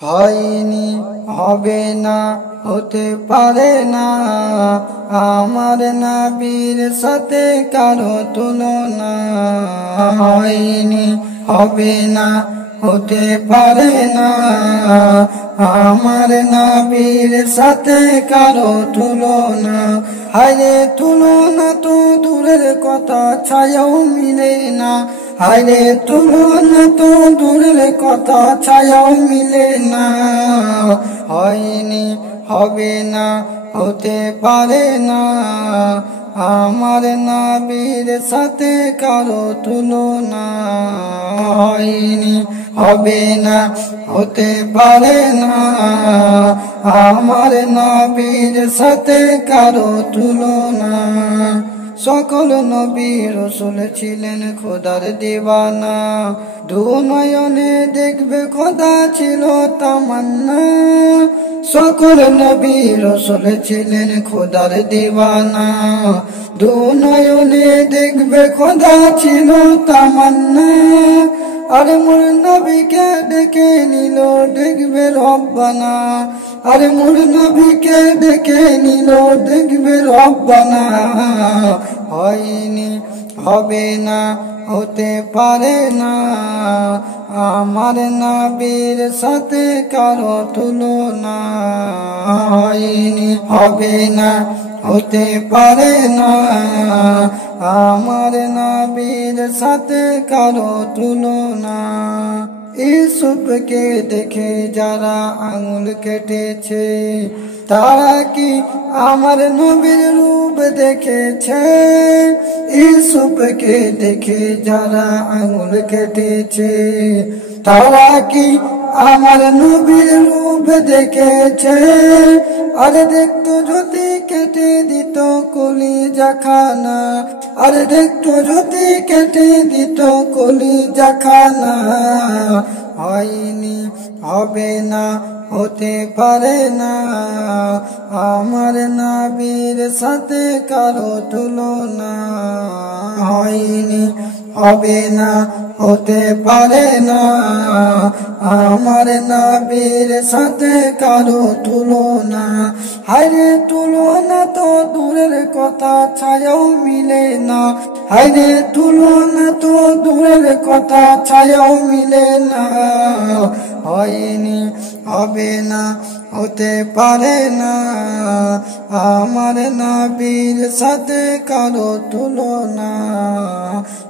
হয়নি, হবে না, হতে পারে না আমার নবীর সাথে কারো তুলনা। হয়নি, হবে না, হতে পারে না আমার নবীর সাথে কারো তুলনা। হায়রে তুলনা তো দূরের কথা, ছায়াও মিলে না। হায়রে তুলনা তো দূরের কথা, ছায়াও মিলে না। হয়নি, হবে না, হতে পারে না আমার নবীর সাথে কারো তুলনা। হয়নি, হবে না, হতে পারে না আমার নবীর সাথে কারো তুলনা। সকল নবী রাসূল ছিলেন খোদার দিওয়ানা, দু নয়নে দেখবে খোদা ছিল তামান্না। সকল নবী রাসূল ছিলেন খোদার দিওয়ানা, দু নয়নে দেখবে খোদা ছিল তামান্না। আরে মোর নবীকে ডেকে নিল দেখবে রব্বানা, আরে মোর নবীকে ডেকে নিল দেখবে রব্বানা। হয়নি, হবে না, হতে পারে না আমার নবীর সাথে কারো তুলনা। হয়নি, হবে না, হতে পারে না আমার নবীর সাথে কারো তুলনা। ইউসুফকে দেখে যারা আঙুল কেটেছে, তারা কি আমার নবীর রূপ দেখেছে? ইউসুফকে দেখে যারা আঙুল কেটেছে, তারা কি আমার নবীর রূপ দেখেছে? আরে দেখতো যদি কেটে দিত কলিজা খানা, আরে দেখতো যদি কেটে দিত কলিজা খানা। হয়নি, হবে না, হতে পারে না আমার নবীর সাথে কারো তুলনা। হয়নি, হবে না, হতে পারে না আমার নবীর সাথে কারো তুলনা। হায়রে তুলনা তো দূরের কথা, ছায়াও মিলে না। হায়রে তুলনা তো দূরের কথা, ছায়াও মিলে না। হয়নি, হবে না, হতে পারে না আমার নবীর সাথে কারো তুলনা।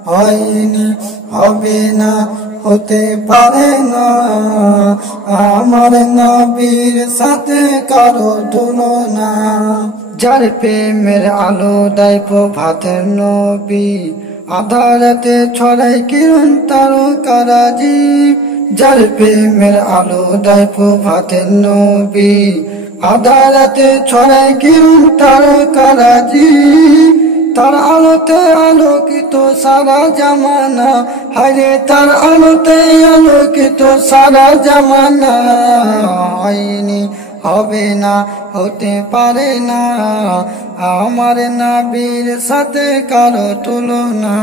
হয়নি, হবে না, হতে পারে না আমার নবীর সাথে কারো তুলনা। যার প্রেমের আলো দেয় প্রভাতের নবী, আধারাতে ছড়ায় কিরণ তারকারাজি। যার প্রেমের আলো দেয় প্রভাতের নবী, আধারাতে ছড়ায় কিরণ তারকারাজি। তার আলোতে আলোকিত সারা জামানা, হায়রে তার আলোতে আলোকিত সারা জামানা। হয়নি, হবে না, হতে পারে না আমার নবীর সাথে কারো তুলনা।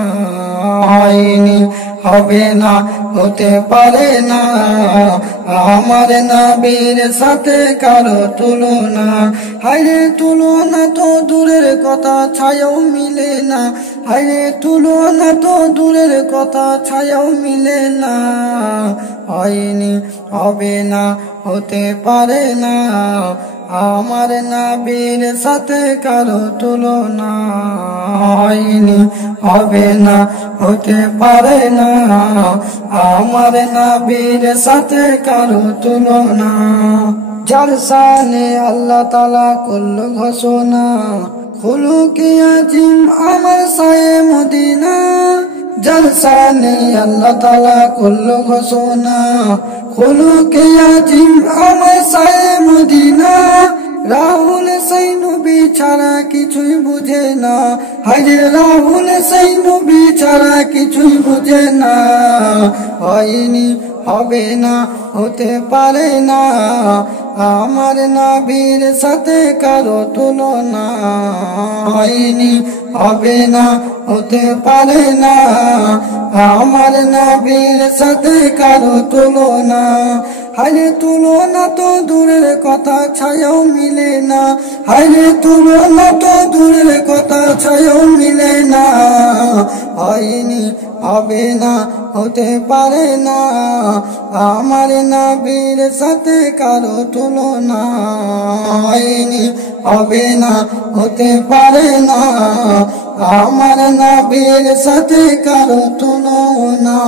হয়নি, হবে না, হতে পারে না আমার নবীর সাথে কারো তুলনা। হায়রে তুলনা তো দূরের কথা, ছায়াও মিলে না। হায়রে তুলনা তো দূরের কথা, ছায়াও মিলে না। হয়নি, হবে না, হতে পারে না আমার নবীর সাথে কারো তুলনা। হয়নি, হবে না, হতে পারে না আমার নবীর সাথে কারো তুলনা। যার শানে আল্লাহ তাআলা করলো ঘোষণা, খুলুকে আজিম আমার শায়ে মদিনা। যার শানে আল্লাহ তাআলা করলো ঘোষণা, খুলুকে আজিম আমার শায়ে মদিনা। রাহুল সেই নবী ছাড়া কিছুই বুঝে না, হায়রে রাহুল সেই নবী ছাড়া কিছুই বুঝে না। হয়নি, হবে না, হতে পারে না আমার নবীর সাথে কারো তুলনা। হয়নি, হবে না, হতে পারে না আমার নবীর সাথে কারো তুলনা। হায়রে তুলনা তো দূরের কথা, ছায়াও মিলে না। হায়রে তুলনা তো দূরের কথা, ছায়াও মিলে না। হয়নি, হবে না, হতে পারে না, আমার নবীর সাথে কারো তুলনা। হয়নি, হবে না, হতে পারে না, আমার নবীর সাথে কারো তুলনা।